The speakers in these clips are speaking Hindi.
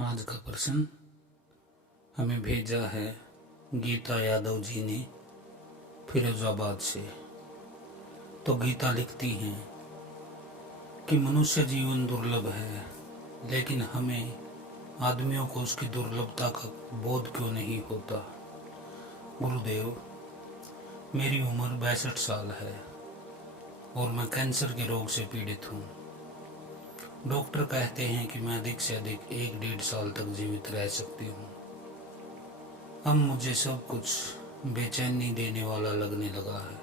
आज का प्रश्न हमें भेजा है गीता यादव जी ने फिरोजाबाद से। तो गीता लिखती हैं कि मनुष्य जीवन दुर्लभ है, लेकिन हमें आदमियों को उसकी दुर्लभता का बोध क्यों नहीं होता। गुरुदेव, मेरी उम्र 62 साल है और मैं कैंसर के रोग से पीड़ित हूँ। डॉक्टर कहते हैं कि मैं अधिक से अधिक 1-1.5 साल तक जीवित रह सकती हूँ। अब मुझे सब कुछ बेचैनी देने वाला लगने लगा है।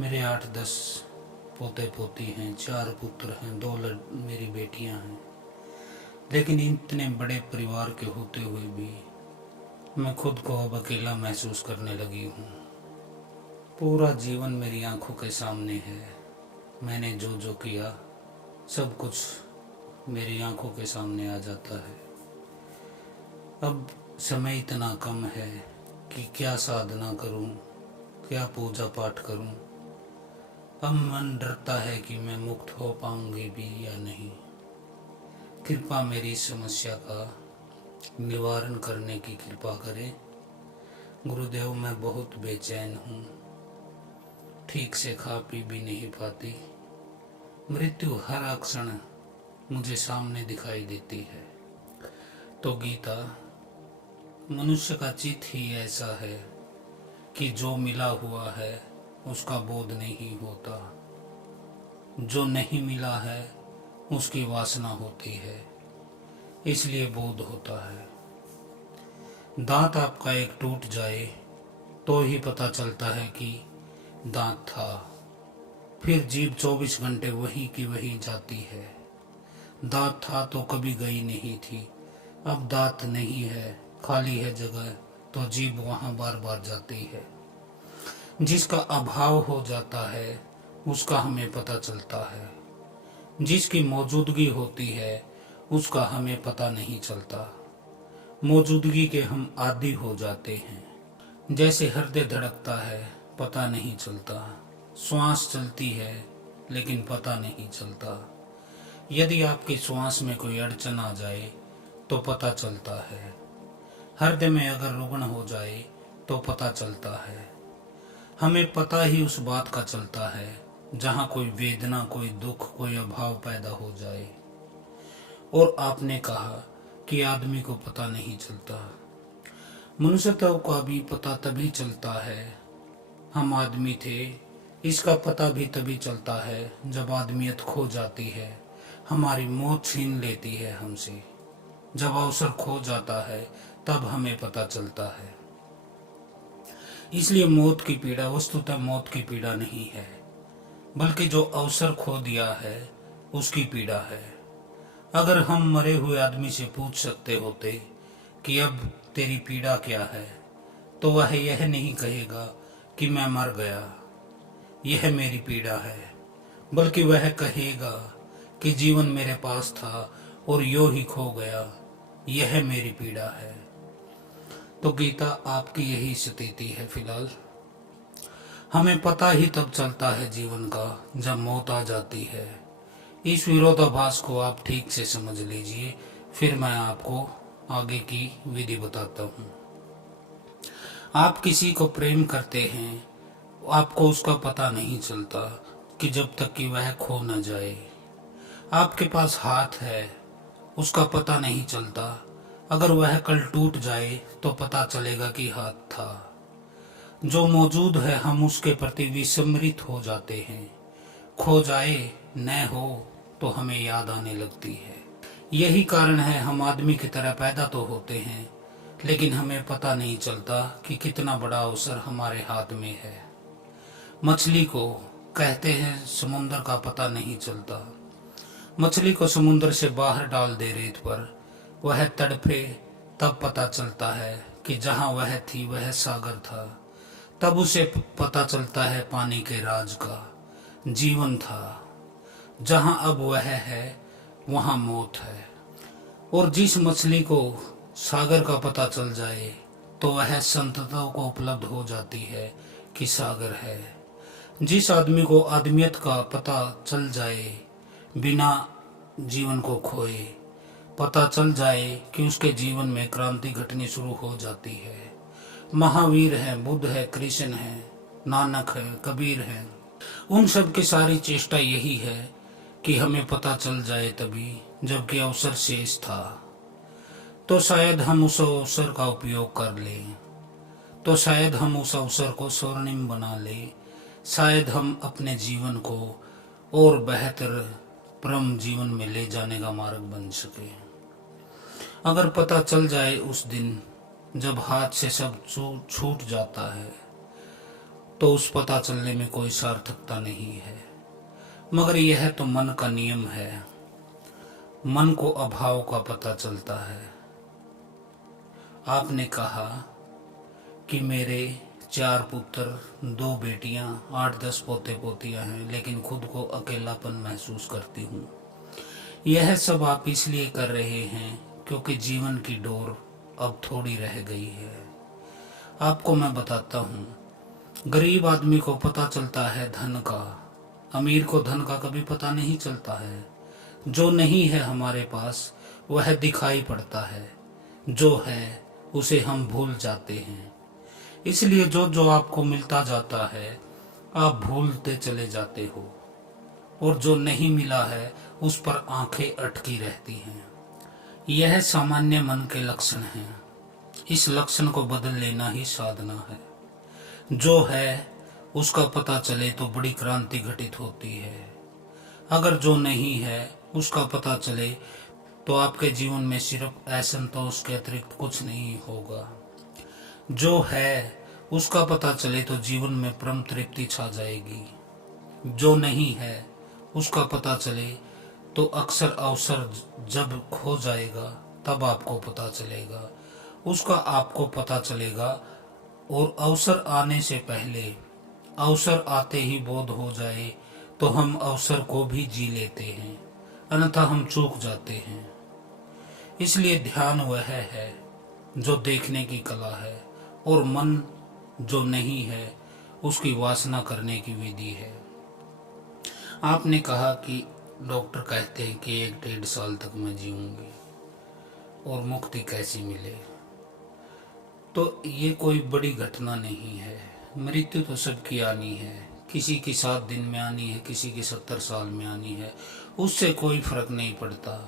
मेरे 8-10 पोते पोती हैं, 4 पुत्र हैं, 2 मेरी बेटियां हैं। लेकिन इतने बड़े परिवार के होते हुए भी मैं खुद को अब अकेला महसूस करने लगी हूँ। पूरा जीवन मेरी आंखों के सामने है। मैंने जो जो किया सब कुछ मेरी आंखों के सामने आ जाता है। अब समय इतना कम है कि क्या साधना करूं, क्या पूजा पाठ करूं। अब मन डरता है कि मैं मुक्त हो पाऊंगी भी या नहीं। कृपा मेरी समस्या का निवारण करने की कृपा करें। गुरुदेव, मैं बहुत बेचैन हूँ, ठीक से खा पी भी नहीं पाती। मृत्यु हर क्षण मुझे सामने दिखाई देती है। तो गीता, मनुष्य का चित्त ही ऐसा है कि जो मिला हुआ है उसका बोध नहीं होता, जो नहीं मिला है उसकी वासना होती है, इसलिए बोध होता है। दांत आपका एक टूट जाए तो ही पता चलता है कि दांत था। फिर जीभ 24 घंटे वही की वही जाती है। दांत था तो कभी गई नहीं थी, अब दांत नहीं है, खाली है जगह, तो जीभ वहां बार बार जाती है। जिसका अभाव हो जाता है उसका हमें पता चलता है, जिसकी मौजूदगी होती है उसका हमें पता नहीं चलता। मौजूदगी के हम आदी हो जाते हैं। जैसे हृदय धड़कता है, पता नहीं चलता। श्वास चलती है लेकिन पता नहीं चलता। यदि आपकी श्वास में कोई अड़चन आ जाए तो पता चलता है। हृदय में अगर रुग्ण हो जाए तो पता चलता है। हमें पता ही उस बात का चलता है जहाँ कोई वेदना, कोई दुख, कोई अभाव पैदा हो जाए। और आपने कहा कि आदमी को पता नहीं चलता। मनुष्यत्व का भी पता तभी चलता है। हम आदमी थे, इसका पता भी तभी चलता है जब आदमियत खो जाती है, हमारी मौत छीन लेती है हमसे। जब अवसर खो जाता है तब हमें पता चलता है। इसलिए मौत की पीड़ा वस्तुतः मौत की पीड़ा नहीं है, बल्कि जो अवसर खो दिया है उसकी पीड़ा है। अगर हम मरे हुए आदमी से पूछ सकते होते कि अब तेरी पीड़ा क्या है, तो वह यह नहीं कहेगा कि मैं मर गया, यह मेरी पीड़ा है, बल्कि वह कहेगा कि जीवन मेरे पास था और यूं ही खो गया, यह मेरी पीड़ा है। तो गीता, आपकी यही स्थिति है फिलहाल। हमें पता ही तब चलता है जीवन का जब मौत आ जाती है। इस विरोधाभास को आप ठीक से समझ लीजिए, फिर मैं आपको आगे की विधि बताता हूँ। आप किसी को प्रेम करते हैं, आपको उसका पता नहीं चलता कि जब तक कि वह खो न जाए। आपके पास हाथ है, उसका पता नहीं चलता, अगर वह कल टूट जाए तो पता चलेगा कि हाथ था। जो मौजूद है हम उसके प्रति विस्मृत हो जाते हैं। खो जाए न हो तो हमें याद आने लगती है। यही कारण है हम आदमी की तरह पैदा तो होते हैं, लेकिन हमें पता नहीं चलता कि कितना बड़ा अवसर हमारे हाथ में है। मछली को कहते हैं समुद्र का पता नहीं चलता। मछली को समुद्र से बाहर डाल दे रेत पर, वह तड़पे, तब पता चलता है कि जहाँ वह थी वह सागर था। तब उसे पता चलता है पानी के राज का, जीवन था। जहाँ अब वह है वहाँ मौत है। और जिस मछली को सागर का पता चल जाए तो वह संतता को उपलब्ध हो जाती है कि सागर है। जिस आदमी को आदमियत का पता चल जाए बिना जीवन को खोए, पता चल जाए कि उसके जीवन में क्रांति घटनी शुरू हो जाती है। महावीर हैं, बुद्ध है, कृष्ण है, नानक है, कबीर है, उन सब की सारी चेष्टा यही है कि हमें पता चल जाए तभी जबकि अवसर शेष था। तो शायद हम उस अवसर का उपयोग कर लें, तो शायद हम उस अवसर को स्वर्णिम बना लें, शायद हम अपने जीवन को और बेहतर परम जीवन में ले जाने का मार्ग बन सके। अगर पता चल जाए उस दिन जब हाथ से सब छूट जाता है, तो उस पता चलने में कोई सार्थकता नहीं है। मगर यह तो मन का नियम है, मन को अभाव का पता चलता है। आपने कहा कि मेरे 4 पुत्र, 2 बेटियां, 8-10 पोते पोतियां हैं, लेकिन खुद को अकेलापन महसूस करती हूँ। यह सब आप इसलिए कर रहे हैं क्योंकि जीवन की डोर अब थोड़ी रह गई है। आपको मैं बताता हूँ, गरीब आदमी को पता चलता है धन का, अमीर को धन का कभी पता नहीं चलता है। जो नहीं है हमारे पास वह दिखाई पड़ता है, जो है उसे हम भूल जाते हैं। इसलिए जो जो आपको मिलता जाता है आप भूलते चले जाते हो, और जो नहीं मिला है उस पर आंखें अटकी रहती हैं। यह सामान्य मन के लक्षण हैं। इस लक्षण को बदल लेना ही साधना है। जो है उसका पता चले तो बड़ी क्रांति घटित होती है। अगर जो नहीं है उसका पता चले तो आपके जीवन में सिर्फ असंतोष के अतिरिक्त कुछ नहीं होगा। जो है उसका पता चले तो जीवन में परम तृप्ति छा जाएगी। जो नहीं है उसका पता चले तो अक्सर अवसर जब खो जाएगा तब आपको पता चलेगा, उसका आपको पता चलेगा। और अवसर आने से पहले, अवसर आते ही बोध हो जाए तो हम अवसर को भी जी लेते हैं, अन्यथा हम चूक जाते हैं। इसलिए ध्यान वह है जो देखने की कला है, और मन जो नहीं है उसकी वासना करने की विधि है। आपने कहा कि डॉक्टर कहते हैं कि 1-1.5 साल तक मैं जीऊंगी और मुक्ति कैसी मिले। तो ये कोई बड़ी घटना नहीं है। मृत्यु तो सबकी आनी है, किसी की 7 दिन में आनी है, किसी की 70 साल में आनी है, उससे कोई फर्क नहीं पड़ता।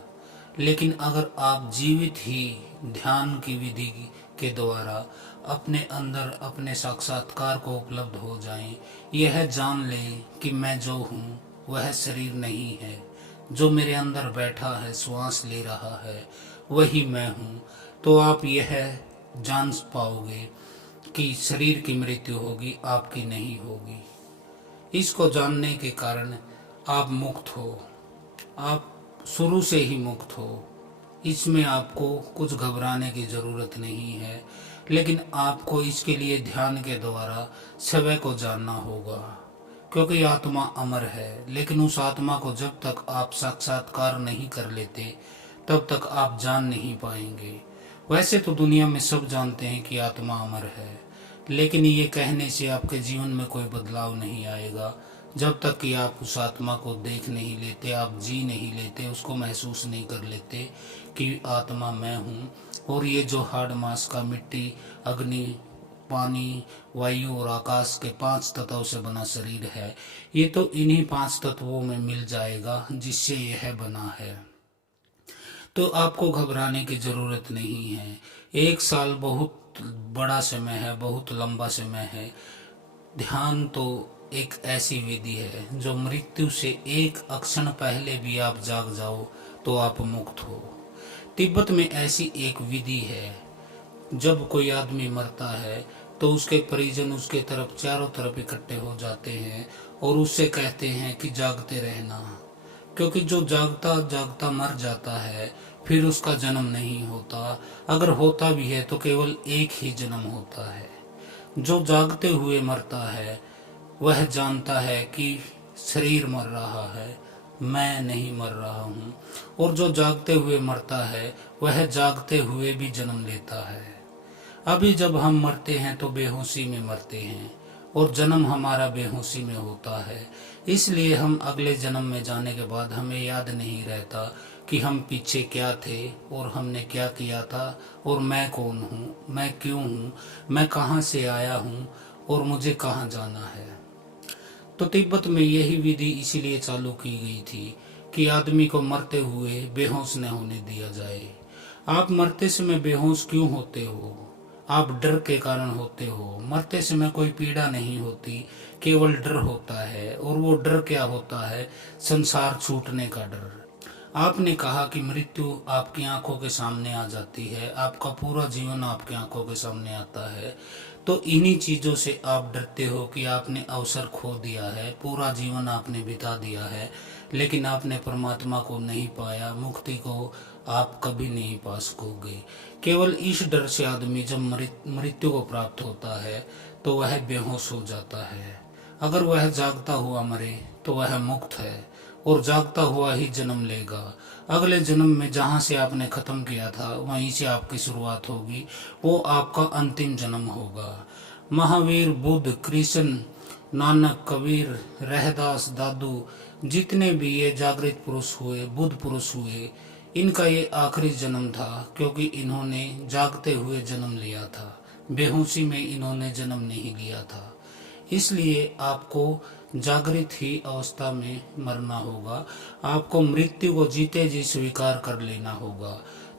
लेकिन अगर आप जीवित ही ध्यान की विधि के द्वारा अपने अंदर अपने साक्षात्कार को उपलब्ध हो जाएं, यह जान लें कि मैं जो हूँ वह शरीर नहीं है, जो मेरे अंदर बैठा है, श्वास ले रहा है, वही मैं हूँ, तो आप यह जान पाओगे कि शरीर की मृत्यु होगी, आपकी नहीं होगी। इसको जानने के कारण आप मुक्त हो, आप शुरू से ही मुक्त हो। इसमें आपको कुछ घबराने की जरूरत नहीं है, लेकिन आपको इसके लिए ध्यान के द्वारा स्वयं को जानना होगा। क्योंकि आत्मा अमर है, लेकिन उस आत्मा को जब तक आप साक्षात्कार नहीं कर लेते तब तक आप जान नहीं पाएंगे। वैसे तो दुनिया में सब जानते हैं कि आत्मा अमर है, लेकिन ये कहने से आपके जीवन में कोई बदलाव नहीं आएगा जब तक कि आप उस आत्मा को देख नहीं लेते, आप जी नहीं लेते, उसको महसूस नहीं कर लेते कि आत्मा मैं हूँ। और ये जो हाड़ मांस का, मिट्टी, अग्नि, पानी, वायु और आकाश के 5 तत्वों से बना शरीर है, ये तो इन्हीं 5 तत्वों में मिल जाएगा जिससे यह बना है। तो आपको घबराने की जरूरत नहीं है। 1 साल बहुत बड़ा समय है, बहुत लंबा समय है। ध्यान तो एक ऐसी विधि है जो मृत्यु से एक क्षण पहले भी आप जाग जाओ तो आप मुक्त हो। तिब्बत में ऐसी एक विधि है, जब कोई आदमी मरता है तो उसके परिजन उसके तरफ चारों तरफ इकट्ठे हो जाते हैं और उससे कहते हैं कि जागते रहना, क्योंकि जो जागता जागता मर जाता है फिर उसका जन्म नहीं होता। अगर होता भी है तो केवल एक ही जन्म होता है। जो जागते हुए मरता है वह जानता है कि शरीर मर रहा है, मैं नहीं मर रहा हूँ। और जो जागते हुए मरता है वह जागते हुए भी जन्म लेता है। अभी जब हम मरते हैं तो बेहोशी में मरते हैं और जन्म हमारा बेहोशी में होता है। इसलिए हम अगले जन्म में जाने के बाद हमें याद नहीं रहता कि हम पीछे क्या थे और हमने क्या किया था, और मैं कौन हूँ, मैं क्यों हूँ, मैं कहाँ से आया हूँ और मुझे कहाँ जाना है। तो तिब्बत में यही विधि इसीलिए चालू की गई थी कि आदमी को मरते हुए बेहोश न होने दिया जाए। आप मरते समय बेहोश क्यों होते हो? आप डर के कारण होते हो। मरते समय कोई पीड़ा नहीं होती, केवल डर होता है। और वो डर क्या होता है? संसार छूटने का डर। आपने कहा कि मृत्यु आपकी आंखों के सामने आ जाती है, आपका पूरा जीवन आपकी आंखों के सामने आता है। तो इन्हीं चीजों से आप डरते हो कि आपने अवसर खो दिया है, पूरा जीवन आपने बिता दिया है, लेकिन आपने परमात्मा को नहीं पाया, मुक्ति को आप कभी नहीं पा सकोगे। केवल इस डर से आदमी जब मृत्यु को प्राप्त होता है तो वह बेहोश हो जाता है। अगर वह जागता हुआ मरे तो वह मुक्त है और जागता हुआ ही जन्म लेगा। अगले जन्म में जहाँ से आपने खत्म किया था वहीं से आपकी शुरुआत होगी, वो आपका अंतिम जन्म होगा। महावीर, बुद्ध, कृष्ण, नानक, कबीर, रहदास, दादू, जितने भी ये जागृत पुरुष हुए, बुद्ध पुरुष हुए, इनका ये आखिरी जन्म था, क्योंकि इन्होंने जागते हुए जन्म लिया था, बेहोशी में इन्होंने जन्म नहीं लिया था। इसलिए आपको जागृत ही अवस्था में मरना होगा। आपको मृत्यु को जीते जी स्वीकार कर लेना होगा।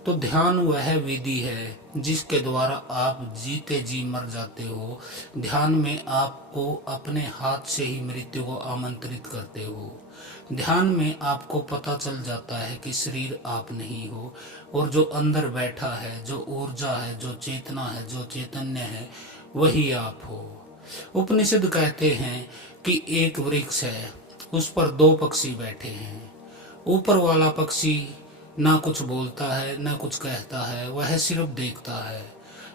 तो ध्यान वह विधि है जिसके द्वारा आप जीते जी मर जाते हो। ध्यान में आपको अपने हाथ से ही मृत्यु को आमंत्रित करते हो। ध्यान में आपको पता चल जाता है कि शरीर आप नहीं हो, और जो अंदर बैठा है, जो ऊर्जा है, जो चेतना है, जो चैतन्य है, वही आप हो। उपनिषद कहते हैं कि एक वृक्ष है, उस पर दो पक्षी बैठे हैं। ऊपर वाला पक्षी ना कुछ बोलता है, ना कुछ कहता है, वह सिर्फ देखता है।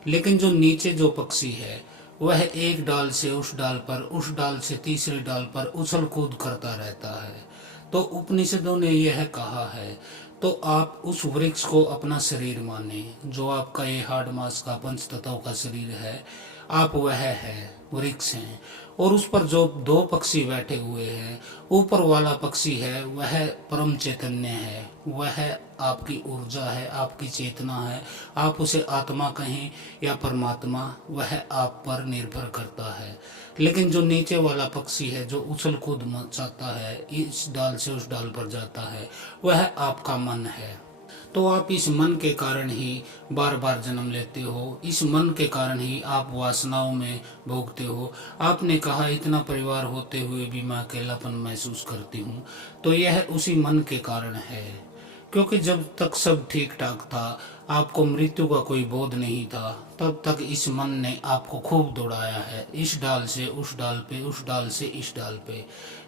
लेकिन जो नीचे जो पक्षी है, वह एक डाल से उस डाल पर, उस डाल से तीसरे डाल पर उछल कूद करता रहता है। तो उपनिषदों ने यह कहा है। तो आप उस वृक्ष को अपना शरीर माने, जो आपका ये हाड़ मांस का पंच तत्व का शरीर है, आप वह है, वृक्ष हैं। और उस पर जो दो पक्षी बैठे हुए हैं, ऊपर वाला पक्षी है वह परम चैतन्य है, वह आपकी ऊर्जा है, आपकी चेतना है। आप उसे आत्मा कहें या परमात्मा, वह आप पर निर्भर करता है। लेकिन जो नीचे वाला पक्षी है, जो उछल कूद मचाता है, इस डाल से उस डाल पर जाता है, वह आपका मन है। तो आप इस मन के कारण ही बार बार जन्म लेते हो, इस मन के कारण ही आप वासनाओं में भोगते हो। आपने कहा इतना परिवार होते हुए भी मैं अकेलापन महसूस करती हूँ, तो यह उसी मन के कारण है। क्योंकि जब तक सब ठीक ठाक था, आपको मृत्यु का कोई बोध नहीं था, तब तक इस मन ने आपको खूब दौड़ाया है, इस डाल से उस डाल पे, उस डाल से इस डाल पे।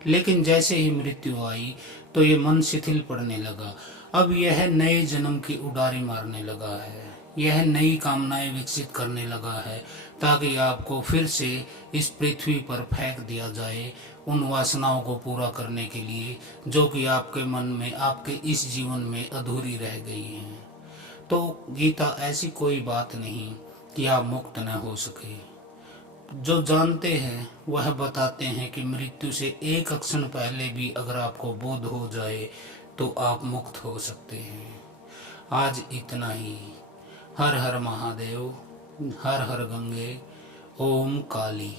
लेकिन जैसे ही मृत्यु आई तो ये मन शिथिल पड़ने लगा। अब यह नए जन्म की उडारी मारने लगा है, यह नई कामनाएं विकसित करने लगा है, ताकि आपको फिर से इस पृथ्वी पर फेंक दिया जाए, उन वासनाओं को पूरा करने के लिए जो कि आपके मन में, आपके इस जीवन में अधूरी रह गई हैं। तो गीता ऐसी कोई बात नहीं कि आप मुक्त न हो सके। जो जानते हैं वह बताते हैं कि मृत्यु से एक क्षण पहले भी अगर आपको बोध हो जाए तो आप मुक्त हो सकते हैं। आज इतना ही। हर हर महादेव, हर हर गंगे, ओम काली।